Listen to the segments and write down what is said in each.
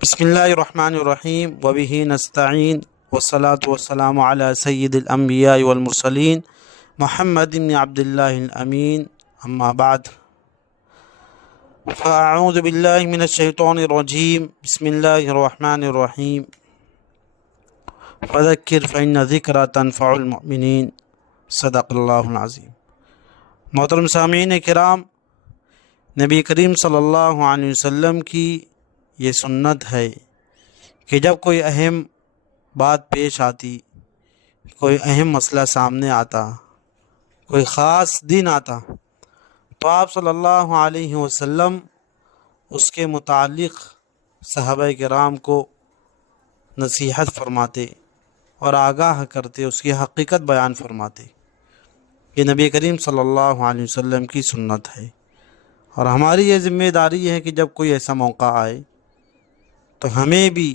بسم اللہ الرحمن الرحیم وبہ نستعین والصلاة والسلام علی سید الانبیاء والمرسلین محمد بن عبد اللہ الامین اما بعد فاعوذ باللہ من الشیطان الرجیم بسم اللہ الرحمن الرحیم فذکر فإن ذکرى تنفع المؤمنین صدق اللہ العظیم۔ محترم سامعین کرام، نبی کریم صلی اللہ علیہ وسلم کی یہ سنت ہے کہ جب کوئی اہم بات پیش آتی، کوئی اہم مسئلہ سامنے آتا، کوئی خاص دن آتا، تو آپ صلی اللہ علیہ وسلم اس کے متعلق صحابہ کرام کو نصیحت فرماتے اور آگاہ کرتے، اس کی حقیقت بیان فرماتے۔ یہ نبی کریم صلی اللہ علیہ وسلم کی سنت ہے، اور ہماری یہ ذمہ داری ہے کہ جب کوئی ایسا موقع آئے تو ہمیں بھی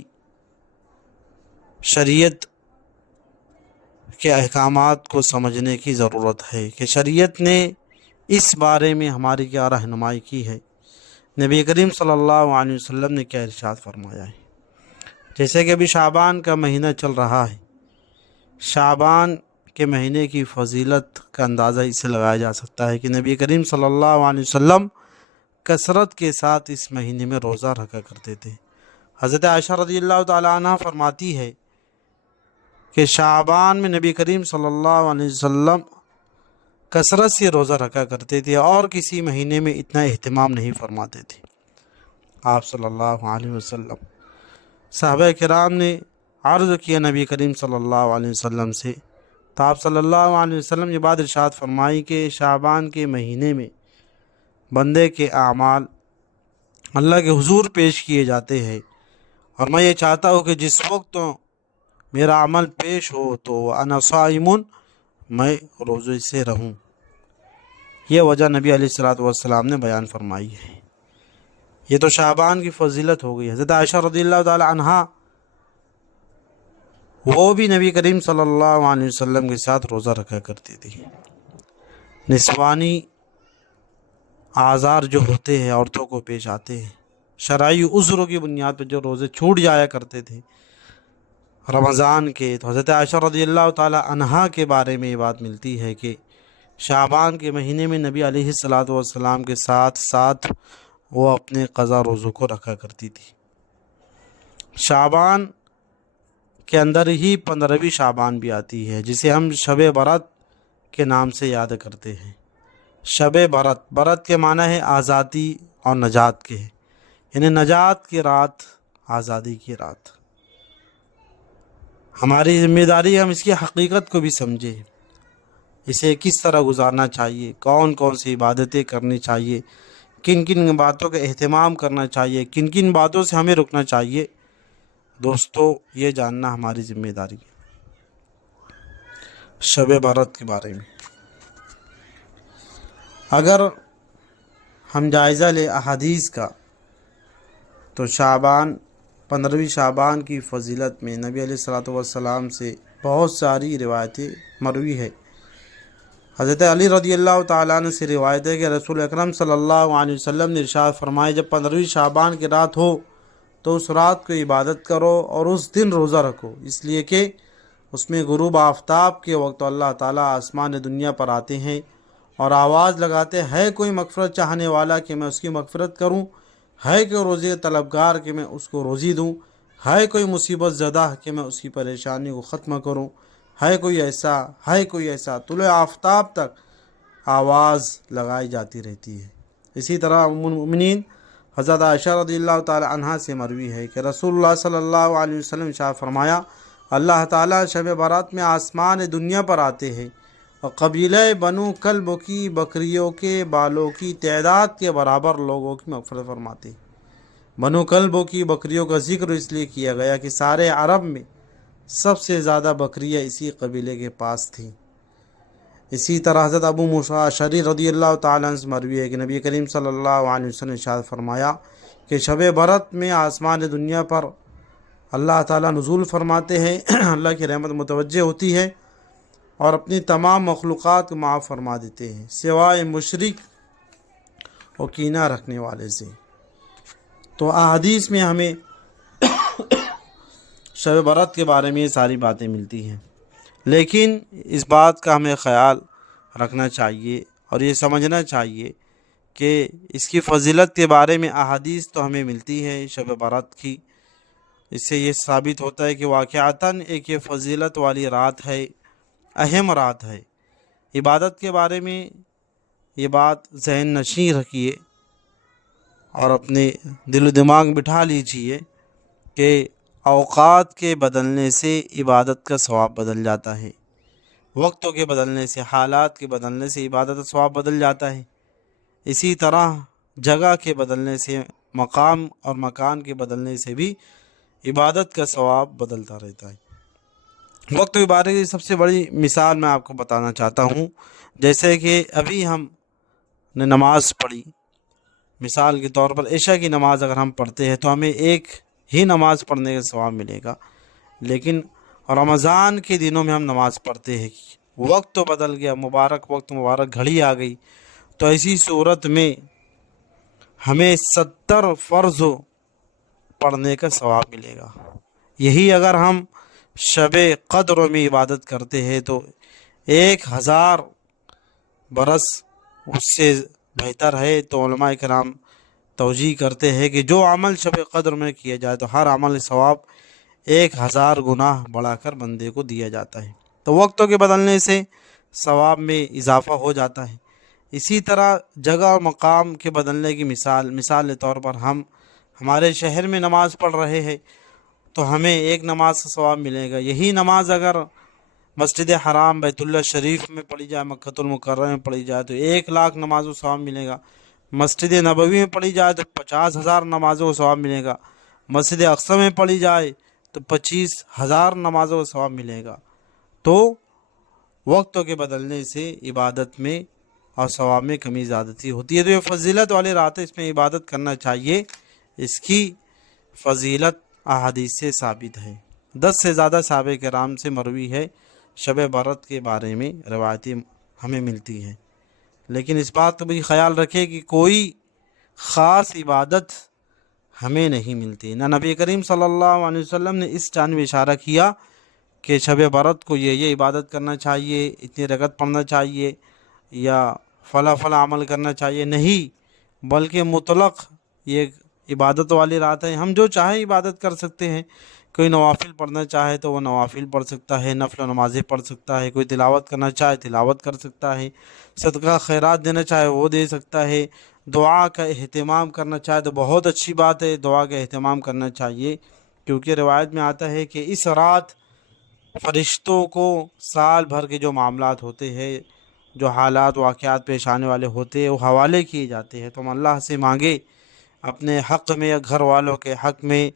شریعت کے احکامات کو سمجھنے کی ضرورت ہے کہ شریعت نے اس بارے میں ہماری کیا رہنمائی کی ہے، نبی کریم صلی اللہ علیہ وسلم نے کیا ارشاد فرمایا ہے۔ جیسے کہ ابھی شعبان کا مہینہ چل رہا ہے، شعبان کے مہینے کی فضیلت کا اندازہ اس سے لگایا جا سکتا ہے کہ نبی کریم صلی اللہ علیہ وسلم کثرت کے ساتھ اس مہینے میں روزہ رکھا کرتے تھے۔ حضرت عائشہ رضی اللہ تعالی عنہ فرماتی ہے کہ شعبان میں نبی کریم صلی اللہ علیہ وسلم کثرت سے روزہ رکھا کرتے تھے اور کسی مہینے میں اتنا اہتمام نہیں فرماتے تھے آپ صلی اللہ علیہ وسلم۔ صحابہ کرام نے عرض کیا نبی کریم صلی اللہ علیہ وسلم سے، تو آپ صلی اللہ علیہ وسلم یہ بات ارشاد فرمائی کہ شعبان کے مہینے میں بندے کے اعمال اللہ کے حضور پیش کیے جاتے ہیں، اور میں یہ چاہتا ہوں کہ جس وقت میرا عمل پیش ہو تو انا صائم، میں روزے سے رہوں۔ یہ وجہ نبی علیہ الصلوۃ والسلام نے بیان فرمائی ہے۔ یہ تو شعبان کی فضیلت ہو گئی۔ حضرت عائشہ رضی اللہ تعالی عنہا وہ بھی نبی کریم صلی اللہ علیہ وسلم کے ساتھ روزہ رکھا کرتی تھی۔ نسوانی آزار جو ہوتے ہیں عورتوں کو پیش آتے ہیں، شرعی عذروں کی بنیاد پہ جو روزے چھوٹ جایا کرتے تھے رمضان کے، تو حضرت عائشہ رضی اللہ تعالی عنہا کے بارے میں یہ بات ملتی ہے کہ شعبان کے مہینے میں نبی علیہ الصلوۃ والسلام کے ساتھ ساتھ وہ اپنے قضا روزوں کو رکھا کرتی تھی۔ شعبان کے اندر ہی 15ویں شعبان بھی آتی ہے، جسے ہم شب برات کے نام سے یاد کرتے ہیں۔ شب برات، برات کے معنی ہے آزادی اور نجات کے، یعنی نجات کی رات، آزادی کی رات۔ ہماری ذمہ داری ہے ہم اس کی حقیقت کو بھی سمجھیں، اسے کس طرح گزارنا چاہیے، کون کون سی عبادتیں کرنی چاہیے، کن کن باتوں کا اہتمام کرنا چاہیے، کن کن باتوں سے ہمیں رکنا چاہیے۔ دوستو، یہ جاننا ہماری ذمہ داری ہے۔ شب برات کے بارے میں اگر ہم جائزہ لیں احادیث کا، تو شعبان 15ویں شعبان کی فضیلت میں نبی علیہ الصلوۃ والسلام سے بہت ساری روایتیں مروی ہے۔ حضرت علی رضی اللہ تعالیٰ عنہ سے روایت ہے کہ رسول اکرم صلی اللہ علیہ وسلم نے ارشاد فرمائے، جب 15ویں شعبان کی رات ہو تو اس رات کو عبادت کرو اور اس دن روزہ رکھو، اس لیے کہ اس میں غروب آفتاب کے وقت اللہ تعالیٰ آسمان دنیا پر آتے ہیں اور آواز لگاتے ہے کوئی مغفرت چاہنے والا کہ میں اس کی مغفرت کروں، ہے کوئی روزی طلبگار کہ میں اس کو روزی دوں، ہے کوئی مصیبت زدہ کہ میں اس کی پریشانی کو ختم کروں، ہے کوئی ایسا طلوع آفتاب تک آواز لگائی جاتی رہتی ہے۔ اسی طرح ام المؤمنین حضرت عائشہ رضی اللہ تعالی عنہا سے مروی ہے کہ رسول اللہ صلی اللہ علیہ وسلم ارشاد فرمایا، اللہ تعالیٰ شب برات میں آسمان دنیا پر آتے ہیں اور قبیلہ بنو کلب کی بکریوں کے بالوں کی تعداد کے برابر لوگوں کی مغفرت فرماتے ہیں۔ بنو کلب کی بکریوں کا ذکر اس لیے کیا گیا کہ سارے عرب میں سب سے زیادہ بکریاں اسی قبیلے کے پاس تھیں۔ اسی طرح حضرت ابو موسیٰ اشعری رضی اللہ تعالیٰ عنہ سے مروی ہے کہ نبی کریم صلی اللہ علیہ وسلم نے ارشاد فرمایا کہ شب برات میں آسمان دنیا پر اللہ تعالیٰ نزول فرماتے ہیں، اللہ کی رحمت متوجہ ہوتی ہے اور اپنی تمام مخلوقات کو معاف فرما دیتے ہیں سوائے مشرک اور کینہ رکھنے والے سے۔ تو احادیث میں ہمیں شب برات کے بارے میں یہ ساری باتیں ملتی ہیں، لیکن اس بات کا ہمیں خیال رکھنا چاہیے اور یہ سمجھنا چاہیے کہ اس کی فضیلت کے بارے میں احادیث تو ہمیں ملتی ہے شب برات کی۔ اس سے یہ ثابت ہوتا ہے کہ واقعتاً ایک یہ فضیلت والی رات ہے، اہم رات ہے۔ عبادت کے بارے میں یہ بات ذہن نشین رکھیے اور اپنے دل و دماغ بٹھا لیجئے کہ اوقات کے بدلنے سے عبادت کا ثواب بدل جاتا ہے، وقتوں کے بدلنے سے، حالات کے بدلنے سے عبادت کا ثواب بدل جاتا ہے۔ اسی طرح جگہ کے بدلنے سے، مقام اور مکان کے بدلنے سے بھی عبادت کا ثواب بدلتا رہتا ہے۔ وقت کے بارے میں سب سے بڑی مثال میں آپ کو بتانا چاہتا ہوں، جیسے کہ ابھی ہم نے نماز پڑھی، مثال کے طور پر عشاء کی نماز اگر ہم پڑھتے ہیں تو ہمیں ایک ہی نماز پڑھنے کا ثواب ملے گا، لیکن رمضان کے دنوں میں ہم نماز پڑھتے ہیں، وقت تو بدل گیا، مبارک وقت، مبارک گھڑی آ گئی، تو ایسی صورت میں ہمیں 70 فرض پڑھنے کا ثواب ملے گا۔ یہی اگر ہم شب قدر میں عبادت کرتے ہیں تو 1000 برس اس سے بہتر ہے۔ تو علماء کرام توجیہ کرتے ہیں کہ جو عمل شب قدر میں کیا جائے تو ہر عمل ثواب 1000 گناہ بڑھا کر بندے کو دیا جاتا ہے۔ تو وقتوں کے بدلنے سے ثواب میں اضافہ ہو جاتا ہے۔ اسی طرح جگہ اور مقام کے بدلنے کی مثال کے طور پر ہم ہمارے شہر میں نماز پڑھ رہے ہیں تو ہمیں ایک نماز کا ثواب ملے گا۔ یہی نماز اگر مسجد حرام بیت اللہ شریف میں پڑھی جائے، مکہ المکرمہ میں پڑھی جائے تو 1,00,000 نمازوں کا ثواب ملے گا۔ مسجد نبوی میں پڑھی جائے تو 50,000 نمازوں کا ثواب ملے گا۔ مسجد اقصی میں پڑھی جائے تو 25,000 نمازوں کا ثواب ملے گا۔ تو وقتوں کے بدلنے سے عبادت میں اور ثواب میں کمی زیادتی ہوتی ہے۔ تو یہ فضیلت والی رات ہے، اس میں عبادت کرنا چاہیے۔ اس کی فضیلت احادیث سے ثابت ہے، 10 سے زیادہ صحابہ کرام سے مروی ہے، شب برات کے بارے میں روایتیں ہمیں ملتی ہیں۔ لیکن اس بات کا بھی خیال رکھے کہ کوئی خاص عبادت ہمیں نہیں ملتی، نہ نبی کریم صلی اللہ علیہ وسلم نے اس جانب اشارہ کیا کہ شب برات کو یہ عبادت کرنا چاہیے، اتنی رکعت پڑھنا چاہیے یا فلاں فلاں عمل کرنا چاہیے، نہیں، بلکہ مطلق یہ عبادت والی رات ہے، ہم جو چاہے عبادت کر سکتے ہیں۔ کوئی نوافل پڑھنا چاہے تو وہ نوافل پڑھ سکتا ہے، نفل و نمازیں پڑھ سکتا ہے، کوئی تلاوت کرنا چاہے تلاوت کر سکتا ہے، صدقہ خیرات دینا چاہے وہ دے سکتا ہے، دعا کا اہتمام کرنا چاہے تو بہت اچھی بات ہے، دعا کا اہتمام کرنا چاہیے، کیونکہ روایت میں آتا ہے کہ اس رات فرشتوں کو سال بھر کے جو معاملات ہوتے ہیں، جو حالات واقعات پیش آنے والے ہوتے ہیں، وہ حوالے کیے جاتے ہیں۔ تو ہم اللہ سے مانگے اپنے حق میں، یا گھر والوں کے حق میں،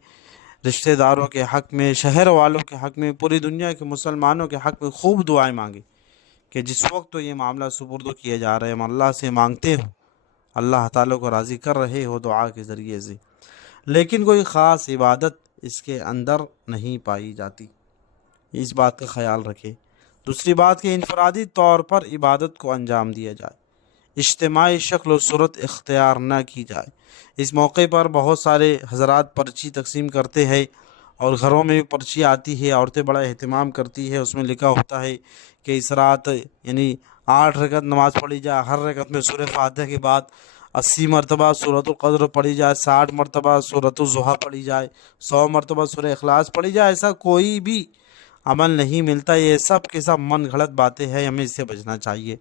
رشتہ داروں کے حق میں، شہر والوں کے حق میں، پوری دنیا کے مسلمانوں کے حق میں خوب دعائیں مانگے کہ جس وقت تو یہ معاملہ سپرد کیے جا رہے ہیں، ہم اللہ سے مانگتے ہوں، اللہ تعالیٰ کو راضی کر رہے ہو دعا کے ذریعے سے، لیکن کوئی خاص عبادت اس کے اندر نہیں پائی جاتی، اس بات کا خیال رکھے۔ دوسری بات کہ انفرادی طور پر عبادت کو انجام دیا جائے، اجتماعی شکل و صورت اختیار نہ کی جائے۔ اس موقع پر بہت سارے حضرات پرچی تقسیم کرتے ہیں اور گھروں میں بھی پرچی آتی ہے، عورتیں بڑا اہتمام کرتی ہے، اس میں لکھا ہوتا ہے کہ اس رات یعنی 8 رکعت نماز پڑھی جائے، ہر رکعت میں سورہ فاتحہ کے بعد 80 مرتبہ سورۃ القدر پڑھی جائے، 60 مرتبہ سورۃ الضحیٰ پڑھی جائے، 100 مرتبہ سورہ اخلاص پڑھی جائے۔ ایسا کوئی بھی عمل نہیں ملتا، یہ سب کے سب من گھڑت باتیں ہیں، ہمیں اس سے بچنا چاہیے۔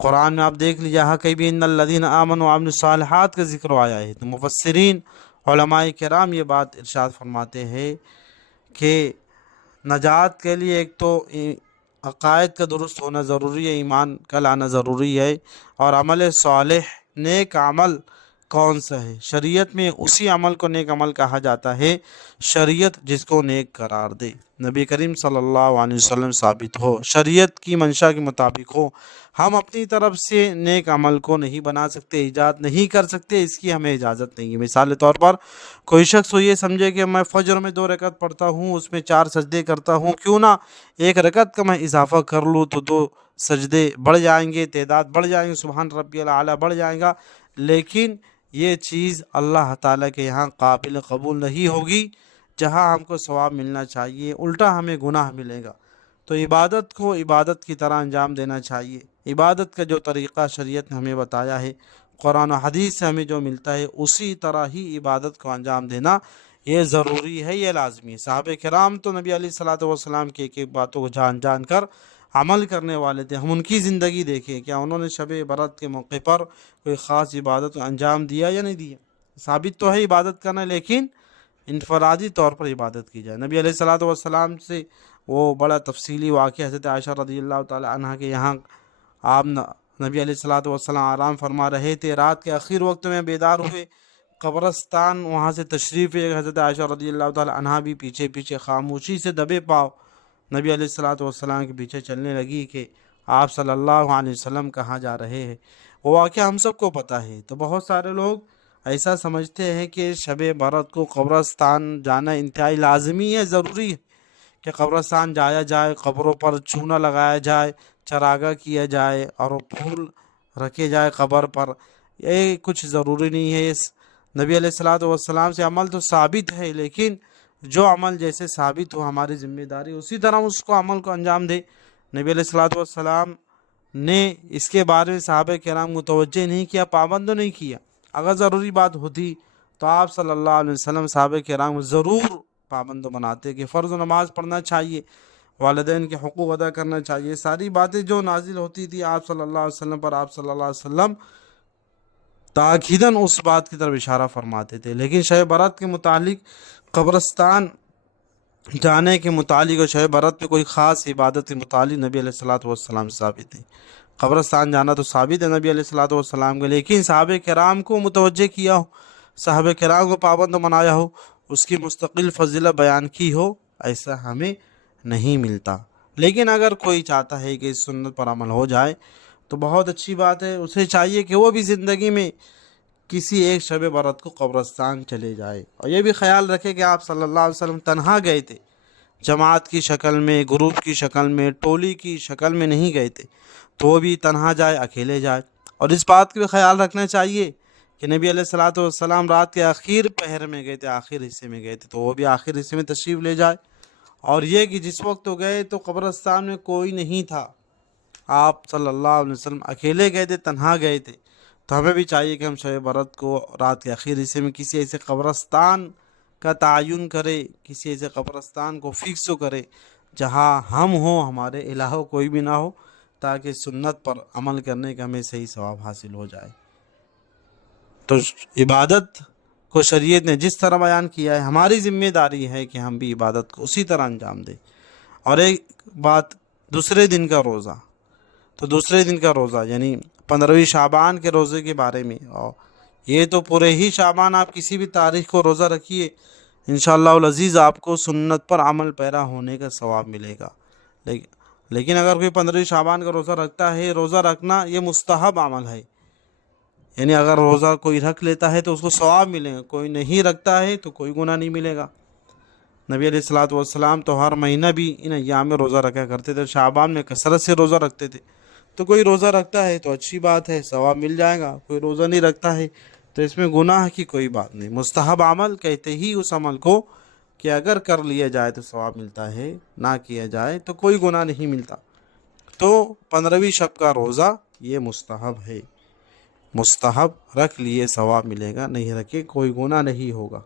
قرآن میں آپ دیکھ لیجیے، یہاں کہیں بھی ان الذین آمنوا وعملوا الصالحات کا ذکر آیا ہے، تو مفسرین علماء کرام یہ بات ارشاد فرماتے ہیں کہ نجات کے لیے ایک تو عقائد کا درست ہونا ضروری ہے، ایمان کا لانا ضروری ہے، اور عمل صالح، نیک عمل کون سا ہے؟ شریعت میں اسی عمل کو نیک عمل کہا جاتا ہے، شریعت جس کو نیک قرار دے، نبی کریم صلی اللہ علیہ وسلم ثابت ہو، شریعت کی منشا کے مطابق ہو۔ ہم اپنی طرف سے نیک عمل کو نہیں بنا سکتے، ایجاد نہیں کر سکتے، اس کی ہمیں اجازت نہیں ہے۔ مثال کے طور پر کوئی شخص یہ سمجھے کہ میں فجر میں 2 رکعت پڑھتا ہوں، اس میں 4 سجدے کرتا ہوں، کیوں نہ 1 رکعت کا میں اضافہ کر لوں تو 2 سجدے بڑھ جائیں گے، تعداد بڑھ جائیں گے، سبحان ربی الاعلیٰ بڑھ جائے گا، لیکن یہ چیز اللہ تعالیٰ کے یہاں قابل قبول نہیں ہوگی، جہاں ہم کو ثواب ملنا چاہیے الٹا ہمیں گناہ ملے گا۔ تو عبادت کو عبادت کی طرح انجام دینا چاہیے۔ عبادت کا جو طریقہ شریعت نے ہمیں بتایا ہے، قرآن و حدیث سے ہمیں جو ملتا ہے، اسی طرح ہی عبادت کو انجام دینا یہ ضروری ہے، یہ لازمی ہے۔ صحابہ کرام تو نبی علیہ الصلوۃ والسلام کی ایک ایک باتوں کو جان جان کر عمل کرنے والے تھے۔ ہم ان کی زندگی دیکھیں، کیا انہوں نے شب برات کے موقع پر کوئی خاص عبادت کو انجام دیا یا نہیں دیا؟ ثابت تو ہے عبادت کرنا، لیکن انفرادی طور پر عبادت کی جائے۔ نبی علیہ الصلوۃ والسلام سے وہ بڑا تفصیلی واقعہ حضرت عائشہ رضی اللہ تعالی عنہ کے یہاں آپ نبی علیہ الصلوۃ والسلام آرام فرما رہے تھے، رات کے آخر وقت میں بیدار ہوئے، قبرستان وہاں سے تشریف لے گئے، حضرت عائشہ رضی اللہ تعالی عنہ بھی پیچھے پیچھے خاموشی سے دبے پاؤ نبی علیہ الصلوۃ والسلام کے پیچھے چلنے لگی کہ آپ صلی اللہ علیہ وسلم کہاں جا رہے ہیں۔ وہ واقعہ ہم سب کو پتہ ہے۔ تو بہت سارے لوگ ایسا سمجھتے ہیں کہ شب برات کو قبرستان جانا انتہائی لازمی ہے، ضروری ہے کہ قبرستان جایا جائے، قبروں پر چونا لگایا جائے، چراغاں کیا جائے اور وہ پھول رکھے جائے قبر پر۔ یہ کچھ ضروری نہیں ہے۔ اس نبی علیہ الصلوۃ والسلام سے عمل تو ثابت ہے، لیکن جو عمل جیسے ثابت ہو ہماری ذمہ داری اسی طرح اس کو عمل کو انجام دے۔ نبی علیہ الصلوۃ والسلام نے اس کے بارے میں صحابہ کرام کو توجہ نہیں کیا، پابند نہیں کیا۔ اگر ضروری بات ہوتی تو آپ صلی اللہ علیہ وسلم صحابہ کرام کو ضرور پابند بناتے کہ فرض نماز پڑھنا چاہیے، والدین کے حقوق ادا کرنا چاہیے، ساری باتیں جو نازل ہوتی تھی آپ صلی اللہ علیہ وسلم پر، آپ صلی اللہ علیہ وسلم تاکیداً اس بات کی طرف اشارہ فرماتے تھے۔ لیکن شب برات کے متعلق، قبرستان جانے کے متعلق اور شب برات پہ کوئی خاص عبادت کے متعلق نبی علیہ الصلوۃ والسلام سے ثابت ہے۔ قبرستان جانا تو ثابت ہے نبی علیہ الصلوۃ والسلام کے، لیکن صحابہ کرام کو متوجہ کیا ہو، صحابہ کرام کو پابند بنایا ہو، اس کی مستقل فضیلت بیان کی ہو، ایسا ہمیں نہیں ملتا۔ لیکن اگر کوئی چاہتا ہے کہ اس سنت پر عمل ہو جائے تو بہت اچھی بات ہے، اسے چاہیے کہ وہ بھی زندگی میں کسی ایک شب برات کو قبرستان چلے جائے، اور یہ بھی خیال رکھے کہ آپ صلی اللہ علیہ وسلم تنہا گئے تھے، جماعت کی شکل میں، گروپ کی شکل میں، ٹولی کی شکل میں نہیں گئے تھے، تو وہ بھی تنہا جائے، اکیلے جائے۔ اور اس بات کا بھی خیال رکھنا چاہیے کہ نبی علیہ الصلوۃ والسلام رات کے آخر پہر میں گئے تھے، آخر حصے میں گئے تھے، تو وہ بھی آخر حصے میں تشریف لے جائے۔ اور یہ کہ جس وقت تو گئے تو قبرستان میں کوئی نہیں تھا، آپ صلی اللہ علیہ وسلم اکیلے گئے تھے، تنہا گئے تھے، تو ہمیں بھی چاہیے کہ ہم شب برات کو رات کے آخر حصے میں کسی ایسے قبرستان کا تعین کرے، کسی ایسے قبرستان کو فکس کرے جہاں ہم ہوں، ہمارے الہ کوئی بھی نہ ہو، تاکہ سنت پر عمل کرنے کا ہمیں صحیح ثواب حاصل ہو جائے۔ تو عبادت کو شریعت نے جس طرح بیان کیا ہے، ہماری ذمہ داری ہے کہ ہم بھی عبادت کو اسی طرح انجام دیں۔ اور ایک بات، دوسرے دن کا روزہ، تو دوسرے دن کا روزہ یعنی 15ویں شعبان کے روزے کے بارے میں، اور یہ تو پورے ہی شعبان آپ کسی بھی تاریخ کو روزہ رکھیے، انشاءاللہ العزیز آپ کو سنت پر عمل پیرا ہونے کا ثواب ملے گا۔ لیکن اگر کوئی 15ویں شعبان کا روزہ رکھتا ہے، روزہ رکھنا یہ مستحب عمل ہے، یعنی اگر روزہ کوئی رکھ لیتا ہے تو اس کو ثواب ملے گا، کوئی نہیں رکھتا ہے تو کوئی گناہ نہیں ملے گا۔ نبی علیہ الصلوۃ والسلام تو ہر مہینہ بھی ان ایام میں روزہ رکھا کرتے تھے، شعبان میں کثرت سے روزہ رکھتے تھے۔ تو کوئی روزہ رکھتا ہے تو اچھی بات ہے، ثواب مل جائے گا، کوئی روزہ نہیں رکھتا ہے تو اس میں گناہ کی کوئی بات نہیں۔ مستحب عمل کہتے ہی اس عمل کو کہ اگر کر لیا جائے تو ثواب ملتا ہے، نہ کیا جائے تو کوئی گناہ نہیں ملتا۔ تو 15ویں شب کا روزہ یہ مستحب ہے، مستحب رکھ لیے ثواب ملے گا، نہیں رکھے کوئی گناہ نہیں ہوگا۔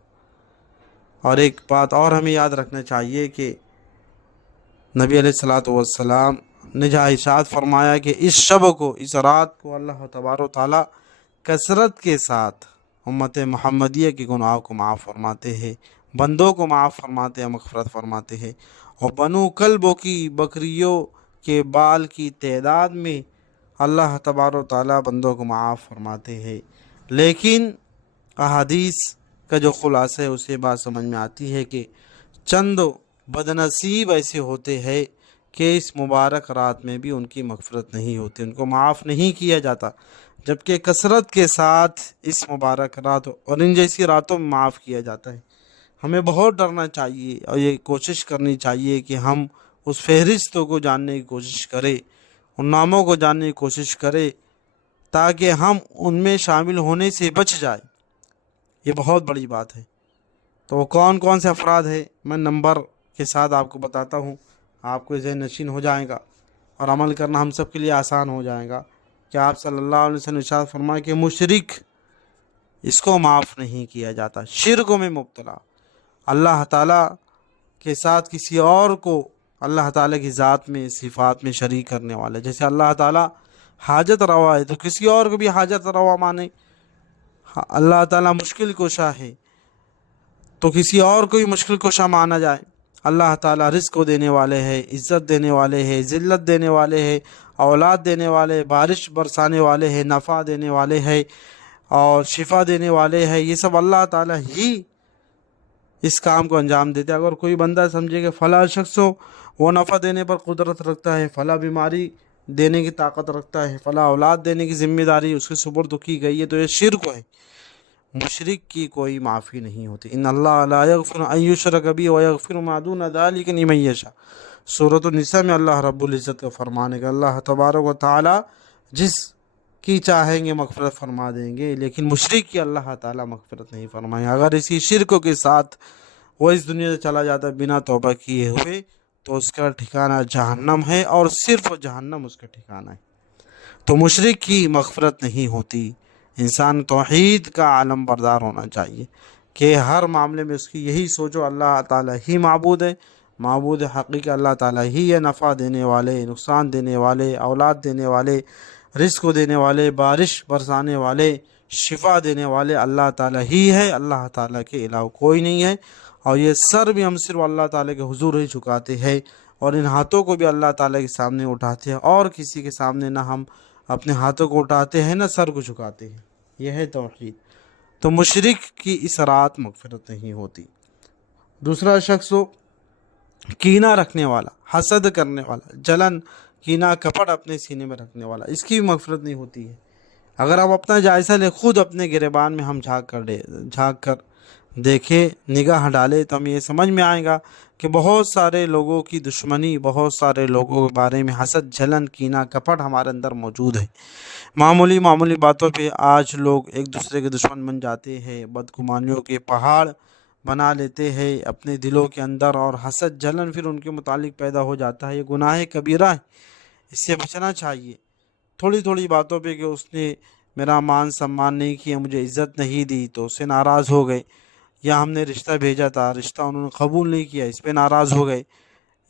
اور ایک بات اور ہمیں یاد رکھنا چاہیے کہ نبی علیہ الصلوۃ والسلام نے جہاں ارشاد فرمایا کہ اس شب کو، اس رات کو اللہ تبارک و تعالیٰ کثرت کے ساتھ امت محمدیہ کے گناہوں کو معاف فرماتے ہیں، بندوں کو معاف فرماتے ہیں، مغفرت فرماتے ہیں، اور بنو کلبوں کی بکریوں کے بال کی تعداد میں اللہ تبارک و تعالیٰ بندوں کو معاف فرماتے ہیں۔ لیکن احادیث کا جو خلاصہ ہے اسے بات سمجھ میں آتی ہے کہ چند بدنصیب ایسے ہوتے ہیں کہ اس مبارک رات میں بھی ان کی مغفرت نہیں ہوتی، ان کو معاف نہیں کیا جاتا، جبکہ کثرت کے ساتھ اس مبارک رات اور ان جیسی راتوں میں معاف کیا جاتا ہے۔ ہمیں بہت ڈرنا چاہیے اور یہ کوشش کرنی چاہیے کہ ہم اس فہرستوں کو جاننے کی کوشش کریں، ان ناموں کو جاننے کی کوشش کریں، تاکہ ہم ان میں شامل ہونے سے بچ جائیں۔ یہ بہت بڑی بات ہے تو وہ کون کون سے افراد ہیں میں نمبر کے ساتھ آپ کو بتاتا ہوں، آپ کو ذہن نشین ہو جائے گا اور عمل کرنا ہم سب کے لیے آسان ہو جائے گا کہ آپ صلی اللہ علیہ وسلم ارشاد فرمائے کہ مشرک اس کو معاف نہیں کیا جاتا، شرک میں مبتلا، اللہ تعالیٰ کے ساتھ کسی اور کو اللہ تعالیٰ کی ذات میں صفات میں شریک کرنے والے، جیسے اللہ تعالیٰ حاجت روا ہے تو کسی اور کو بھی حاجت روا مانے، اللہ تعالیٰ مشکل کشا ہے تو کسی اور کو بھی مشکل کشا مانا جائے، اللہ تعالیٰ رزق کو دینے والے ہیں، عزت دینے والے ہیں، ذلت دینے والے ہیں، اولاد دینے والے، بارش برسانے والے ہیں، نفع دینے والے ہیں اور شفا دینے والے ہیں، یہ سب اللہ تعالیٰ ہی اس کام کو انجام دیتے ہیں۔ اگر کوئی بندہ سمجھے کہ فلاں شخص ہو وہ نفع دینے پر قدرت رکھتا ہے، فلاں بیماری دینے کی طاقت رکھتا ہے، فلاں اولاد دینے کی ذمہ داری اس کے سپرد کی گئی ہے، تو یہ شرک ہے۔ مشرک کی کوئی معافی نہیں ہوتی۔ ان اللہ لا یغفر ان یشرک بہ ویغفر ما دون ذلک لمن یشاء، سورۃ النساء میں اللہ رب العزت کا فرمان ہے کہ اللہ تبارک و تعالی جس کی چاہیں گے مغفرت فرما دیں گے، لیکن مشرک کی اللہ تعالیٰ مغفرت نہیں فرمائیں۔ اگر اسی شرک کے ساتھ وہ اس دنیا سے چلا جاتا ہے بنا توبہ کیے ہوئے تو اس کا ٹھکانہ جہنم ہے، اور صرف جہنم اس کا ٹھکانہ ہے۔ تو مشرک کی مغفرت نہیں ہوتی۔ انسان توحید کا عالم بردار ہونا چاہیے کہ ہر معاملے میں اس کی یہی سوچو اللہ تعالیٰ ہی معبود ہے، معبود حقیقی اللہ تعالیٰ ہی ہے، نفع دینے والے، نقصان دینے والے، اولاد دینے والے، رزق دینے والے، بارش برسانے والے، شفا دینے والے اللہ تعالیٰ ہی ہے، اللہ تعالیٰ کے علاوہ کوئی نہیں ہے۔ اور یہ سر بھی ہم صرف اللہ تعالیٰ کے حضور ہی جھکاتے ہیں، اور ان ہاتھوں کو بھی اللہ تعالیٰ کے سامنے اٹھاتے ہیں، اور کسی کے سامنے نہ ہم اپنے ہاتھوں کو اٹھاتے ہیں نہ سر کو جھکاتے ہیں۔ یہ ہے توحید۔ تو مشرک کی اس رات مغفرت نہیں ہوتی۔ دوسرا شخص ہو کینہ رکھنے والا، حسد کرنے والا، جلن، کینہ، کپٹ اپنے سینے میں رکھنے والا، اس کی بھی مغفرت نہیں ہوتی ہے۔ اگر ہم اپنا جائزہ لیں، خود اپنے گریبان میں ہم جھانک کر دیکھیں، نگاہ ڈالے، تو ہمیں یہ سمجھ میں آئے گا کہ بہت سارے لوگوں کی دشمنی، بہت سارے لوگوں کے بارے میں حسد، جلن، کینہ، کپٹ ہمارے اندر موجود ہے۔ معمولی باتوں پہ آج لوگ ایک دوسرے کے دشمن بن جاتے ہیں، بدگمانیوں کے پہاڑ بنا لیتے ہیں اپنے دلوں کے اندر، اور حسد، جلن پھر ان کے متعلق پیدا ہو جاتا ہے۔ یہ گناہ کبیرہ ہے، اس سے بچنا چاہیے۔ تھوڑی باتوں پہ کہ اس نے میرا مان سمان نہیں کیا، مجھے عزت نہیں دی تو اس سے ناراض ہو گئے، یا ہم نے رشتہ بھیجا تھا، رشتہ انہوں نے قبول نہیں کیا، اس پہ ناراض ہو گئے،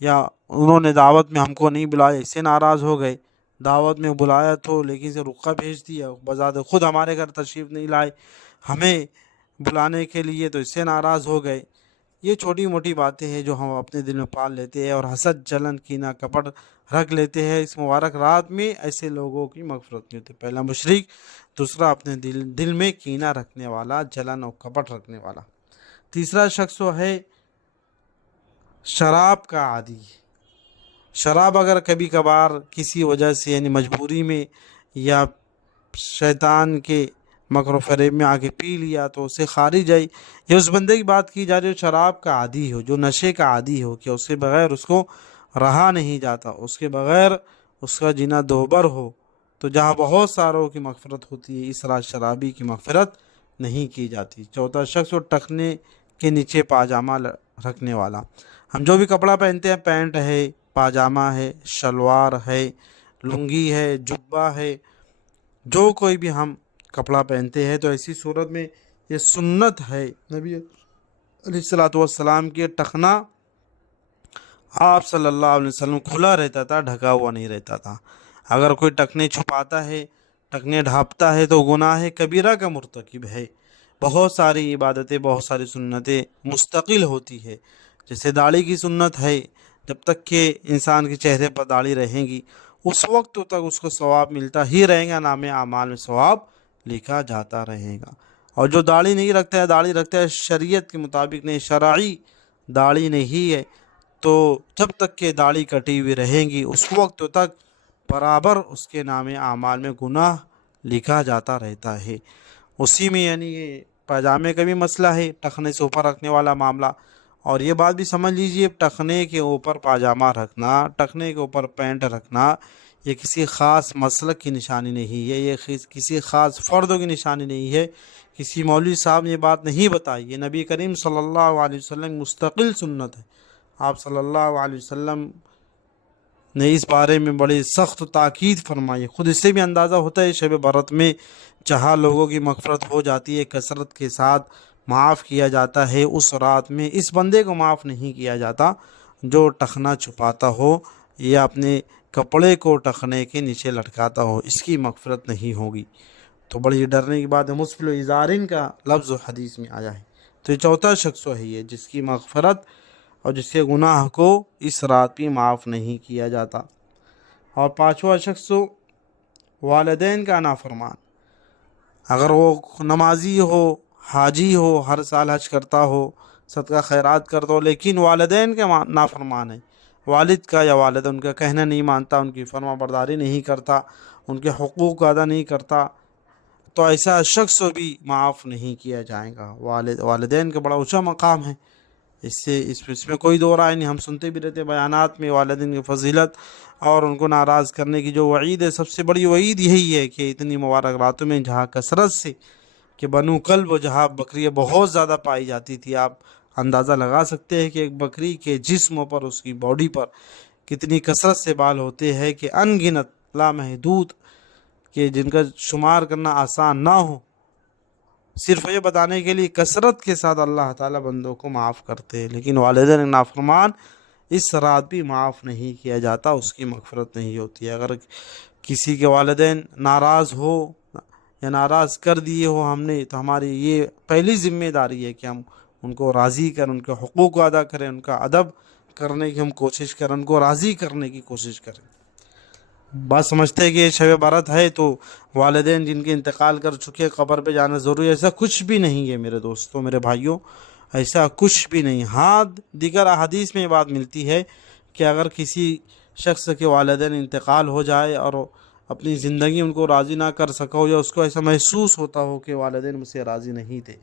یا انہوں نے دعوت میں ہم کو نہیں بلایا، اس سے ناراض ہو گئے، دعوت میں بلایا تو لیکن سے رقہ بھیج دیا، بذات خود ہمارے گھر تشریف نہیں لائے ہمیں بلانے کے لیے، تو اس سے ناراض ہو گئے۔ یہ چھوٹی موٹی باتیں ہیں جو ہم اپنے دل میں پال لیتے ہیں، اور حسد، جلن، کینہ، کپٹ رکھ لیتے ہیں۔ اس مبارک رات میں ایسے لوگوں کی مغفرت نہیں ہوتی۔ پہلا مشرک، دوسرا اپنے دل میں کینہ رکھنے والا، جلن اور کپٹ رکھنے والا۔ تیسرا شخص وہ ہے شراب کا عادی۔ شراب اگر کبھی کبھار کسی وجہ سے، یعنی مجبوری میں یا شیطان کے مکر و فریب میں آگے پی لیا تو اسے خارج آئی، یہ اس بندے کی بات کی جا رہی ہے جو شراب کا عادی ہو، جو نشے کا عادی ہو، کہ اس کے بغیر اس کو رہا نہیں جاتا، اس کے بغیر اس کا جینا دوبر ہو۔ تو جہاں بہت ساروں کی مغفرت ہوتی ہے، اس رات شرابی کی مغفرت نہیں کی جاتی۔ چوتھا شخص وہ ٹخنے کے نیچے پاجامہ رکھنے والا۔ ہم جو بھی کپڑا پہنتے ہیں، پینٹ ہے، پاجامہ ہے، شلوار ہے، لنگی ہے، جبہ ہے، جو کوئی بھی ہم کپڑا پہنتے ہیں، تو ایسی صورت میں یہ سنت ہے نبی علیہ الصلوۃ والسلام کی ٹخنا آپ صلی اللہ علیہ وسلم کھلا رہتا تھا، ڈھکا ہوا نہیں رہتا تھا۔ اگر کوئی ٹخنے چھپاتا ہے، ٹخنے ڈھانپتا ہے تو گناہ کبیرہ کا مرتکب ہے۔ بہت ساری عبادتیں، بہت ساری سنتیں مستقل ہوتی ہے، جیسے داڑھی کی سنت ہے، جب تک کہ انسان کے چہرے پر داڑھی رہیں گی اس وقت تک اس کو ثواب ملتا ہی رہے گا، نام اعمال میں ثواب لکھا جاتا رہے گا۔ اور جو داڑھی نہیں رکھتا ہے، داڑھی رکھتا ہے شریعت کے مطابق نہیں، شرعی داڑھی نہیں ہے، تو جب تک کہ داڑھی کٹی ہوئی رہیں گی اس وقت تک برابر اس کے نام اعمال میں گناہ لکھا جاتا رہتا ہے۔ اسی میں یعنی یہ پاجامے کا بھی مسئلہ ہے، ٹخنے سے اوپر رکھنے والا معاملہ۔ اور یہ بات بھی سمجھ لیجئے، ٹخنے کے اوپر پاجامہ رکھنا، ٹخنے کے اوپر پینٹ رکھنا، یہ کسی خاص مسلک کی نشانی نہیں ہے، یہ کسی خاص فرد کی نشانی نہیں ہے، کسی مولوی صاحب نے یہ بات نہیں بتائی، یہ نبی کریم صلی اللہ علیہ وسلم مستقل سنت ہے۔ آپ صلی اللہ علیہ وسلم نے اس بارے میں بڑی سخت تاکید فرمائی۔ خود اس سے بھی اندازہ ہوتا ہے شب برات میں جہاں لوگوں کی مغفرت ہو جاتی ہے، کثرت کے ساتھ معاف کیا جاتا ہے، اس رات میں اس بندے کو معاف نہیں کیا جاتا جو ٹخنا چھپاتا ہو یا اپنے کپڑے کو ٹخنے کے نیچے لٹکاتا ہو، اس کی مغفرت نہیں ہوگی۔ تو بڑی ڈرنے کی بات ہے۔ مسفل و ازارین کا لفظ حدیث میں آیا ہے۔ تو یہ چوتھا شخص ہے یہ جس کی مغفرت اور جس کے گناہ کو اس رات بھی معاف نہیں کیا جاتا۔ اور پانچواں شخص والدین کا نافرمان، اگر وہ نمازی ہو، حاجی ہو، ہر سال حج کرتا ہو، صدقہ خیرات کرتا ہو، لیکن والدین کے نافرمان ہے، والد کا یا والدہ ان کا کہنا نہیں مانتا، ان کی فرما برداری نہیں کرتا، ان کے حقوق کو ادا نہیں کرتا، تو ایسا شخص بھی معاف نہیں کیا جائے گا۔ والدین کا بڑا اونچا مقام ہے، اس میں کوئی دو رائے نہیں۔ ہم سنتے بھی رہتے بیانات میں والدین کی فضیلت اور ان کو ناراض کرنے کی جو وعید ہے، سب سے بڑی وعید یہی ہے کہ اتنی مبارک راتوں میں جہاں کثرت سے کہ بنو کلب جہاں بکریاں بہت زیادہ پائی جاتی تھی، آپ اندازہ لگا سکتے ہیں کہ ایک بکری کے جسم پر، اس کی باڈی پر کتنی کثرت سے بال ہوتے ہیں کہ ان گنت لامحدود، کہ جن کا شمار کرنا آسان نہ ہو۔ صرف یہ بتانے کے لیے کثرت کے ساتھ اللہ تعالیٰ بندوں کو معاف کرتے ہیں، لیکن والدین نافرمان اس رات بھی معاف نہیں کیا جاتا، اس کی مغفرت نہیں ہوتی ہے۔ اگر کسی کے والدین ناراض ہو یا ناراض کر دیے ہو ہم نے، تو ہماری یہ پہلی ذمہ داری ہے کہ ہم ان کو راضی کریں، ان کے حقوق کو ادا کریں، ان کا ادب کرنے کی ہم کوشش کریں، ان کو راضی کرنے کی کوشش کریں۔ بات سمجھتے ہیں کہ شب برات ہے تو والدین جن کے انتقال کر چکے قبر پہ جانا ضروری ہے، ایسا کچھ بھی نہیں ہے میرے دوستوں، میرے بھائیوں، ایسا کچھ بھی نہیں۔ ہاں، دیگر احادیث میں یہ بات ملتی ہے کہ اگر کسی شخص کے والدین انتقال ہو جائے اور اپنی زندگی ان کو راضی نہ کر سکو، یا اس کو ایسا محسوس ہوتا ہو کہ والدین مجھ سے راضی نہیں تھے،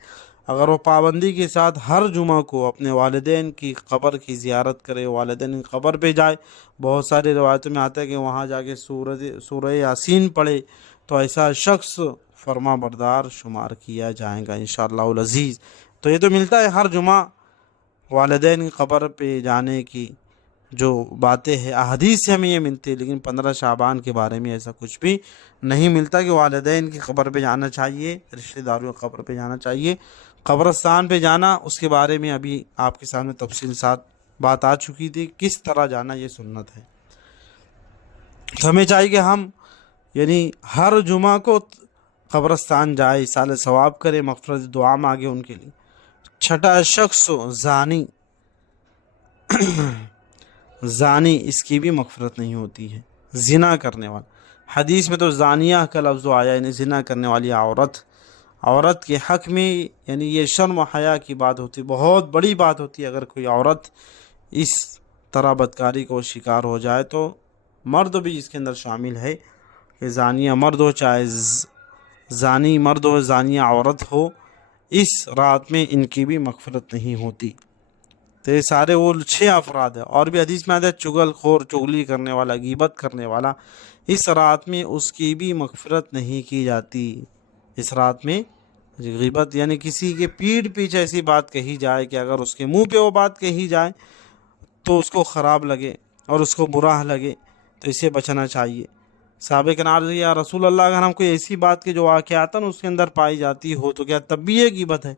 اگر وہ پابندی کے ساتھ ہر جمعہ کو اپنے والدین کی قبر کی زیارت کرے، والدین کی قبر پہ جائے، بہت ساری روایتوں میں آتا ہے کہ وہاں جا کے سورہ یاسین پڑھے، تو ایسا شخص فرما بردار شمار کیا جائے گا انشاءاللہ العزیز۔ تو یہ تو ملتا ہے ہر جمعہ والدین کی قبر پہ جانے کی جو باتیں ہیں، احادیث سے ہمیں یہ ملتی ہے، لیکن 15 شعبان کے بارے میں ایسا کچھ بھی نہیں ملتا کہ والدین کی قبر پہ جانا چاہیے، رشتہ داروں کی قبر پہ جانا چاہیے۔ قبرستان پہ جانا، اس کے بارے میں ابھی آپ کے سامنے تفصیل ساتھ بات آ چکی تھی، کس طرح جانا یہ سنت ہے۔ تو ہمیں چاہیے کہ ہم یعنی ہر جمعہ کو قبرستان جائے، اصالہ ثواب کرے، مغفرت دعا مانگے ان کے لیے۔ چھٹا شخص زانی، زانی اس کی بھی مغفرت نہیں ہوتی ہے، زنا کرنے والا۔ حدیث میں تو زانیہ کا لفظ آیا، یعنی زنا کرنے والی عورت کے حق میں، یعنی یہ شرم و حیا کی بات ہوتی، بہت بڑی بات ہوتی ہے۔ اگر کوئی عورت اس طرح بدکاری کو شکار ہو جائے تو مرد بھی اس کے اندر شامل ہے، کہ زانیہ مرد ہو چاہے زانی مرد ہو، زانیہ عورت ہو، اس رات میں ان کی بھی مغفرت نہیں ہوتی۔ تو یہ سارے وہ 6 افراد ہیں۔ اور بھی حدیث میں آتا ہے چغل خور، چغلی کرنے والا، غیبت کرنے والا، اس رات میں اس کی بھی مغفرت نہیں کی جاتی۔ اس رات میں غیبت یعنی کسی کے پیٹھ پیچھے ایسی بات کہی جائے کہ اگر اس کے منہ پہ وہ بات کہی جائے تو اس کو خراب لگے اور اس کو برا لگے، تو اسے بچنا چاہیے۔ صحابہ کے عرض یا رسول اللہ، اگر ہم کوئی ایسی بات کے جو واقعات اس کے اندر پائی جاتی ہو تو کیا تب بھی یہ غیبت ہے؟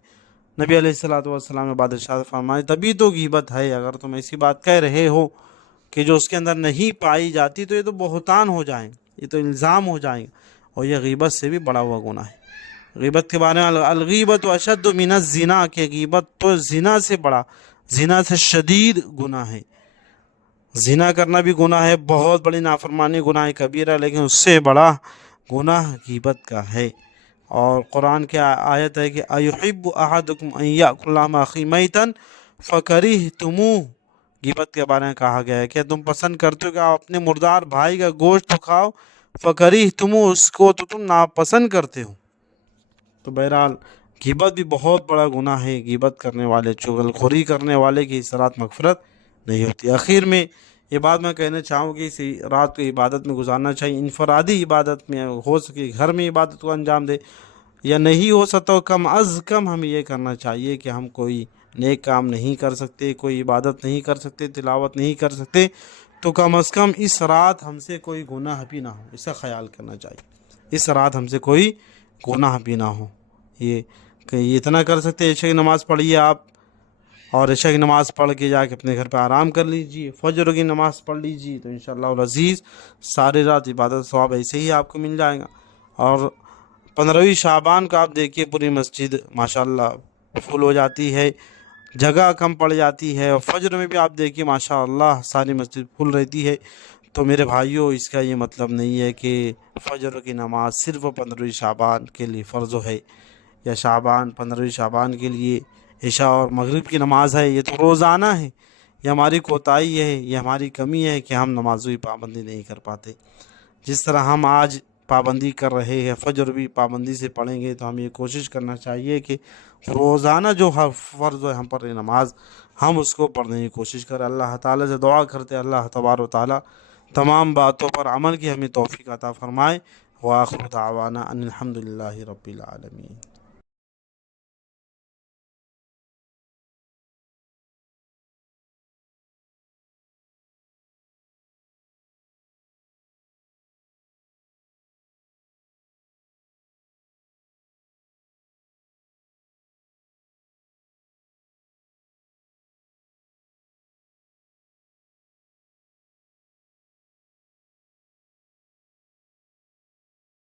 نبی علیہ الصلوۃ والسلام نے بعد ارشاد فرمایا تبھی تو غیبت ہے۔ اگر تم ایسی بات کہہ رہے ہو کہ جو اس کے اندر نہیں پائی جاتی تو یہ تو بہتان ہو جائیں، یہ تو الزام ہو جائیں، اور یہ غیبت سے بھی بڑا ہوا گناہ ہے۔ غیبت کے بارے میں الغیبت اشد من الزنا، کہ غیبت تو زنا سے بڑا، زنا سے شدید گناہ ہے۔ زنا کرنا بھی گناہ ہے، بہت بڑی نافرمانی، گناہ کبیرہ، لیکن اس سے بڑا گناہ غیبت کا ہے۔ اور قرآن کی آیت ہے کہ ایحب احدکم ان یاکل لحم اخیہ میتا فکرہتموہ، غیبت کے بارے میں کہا گیا ہے کہ تم پسند کرتے ہو کہ آپ اپنے مردار بھائی کا گوشت تو کھاؤ، فکرہتموہ، اس کو تو تم ناپسند کرتے ہو۔ تو بہرحال غیبت بھی بہت بڑا گناہ ہے، غیبت کرنے والے، چغل خوری کرنے والے کی اس رات مغفرت نہیں ہوتی۔ آخر میں یہ بات میں کہنا چاہوں کہ اس رات کو عبادت میں گزارنا چاہیے، انفرادی عبادت میں، ہو سکے گھر میں عبادت کو انجام دے، یا نہیں ہو سکتا تو کم از کم ہمیں یہ کرنا چاہیے کہ ہم کوئی نیک کام نہیں کر سکتے، کوئی عبادت نہیں کر سکتے، تلاوت نہیں کر سکتے، تو کم از کم اس رات ہم سے کوئی گناہ بھی نہ ہو، اس کا خیال کرنا چاہیے۔ اس رات ہم سے کوئی گناہ بھی نہ ہو، یہ کہ یہ اتنا کر سکتے۔ عشاء کی نماز پڑھیے آپ، اور عشاء کی نماز پڑھ کے جا کے اپنے گھر پہ آرام کر لیجیے، فجر کی نماز پڑھ لیجیے، تو انشاءاللہ العزیز ساری رات عبادت ثواب ایسے ہی آپ کو مل جائے گا۔ اور 15ویں شعبان کا آپ دیکھیے پوری مسجد ماشاءاللہ فل ہو جاتی ہے، جگہ کم پڑ جاتی ہے، اور فجر میں بھی آپ دیکھیے ماشاءاللہ ساری مسجد فل رہتی ہے۔ تو میرے بھائیوں، اس کا یہ مطلب نہیں ہے کہ فجر کی نماز صرف 15ویں شعبان کے لیے فرض ہے، یا 15ویں شعبان کے لیے عشاء اور مغرب کی نماز ہے۔ یہ تو روزانہ ہے، یہ ہماری کوتاہی ہے، یہ ہماری کمی ہے کہ ہم نمازوں کی پابندی نہیں کر پاتے۔ جس طرح ہم آج پابندی کر رہے ہیں، فجر بھی پابندی سے پڑھیں گے، تو ہمیں یہ کوشش کرنا چاہیے کہ روزانہ جو فرض ہے ہم پر نماز، ہم اس کو پڑھنے کی کوشش کریں۔ اللہ تعالیٰ سے دعا کرتے اللہ تبارک و تعالیٰ تمام باتوں پر عمل کی ہمیں توفیق عطا فرمائے۔ وآخر دعوانا ان الحمد للہ رب العالمین۔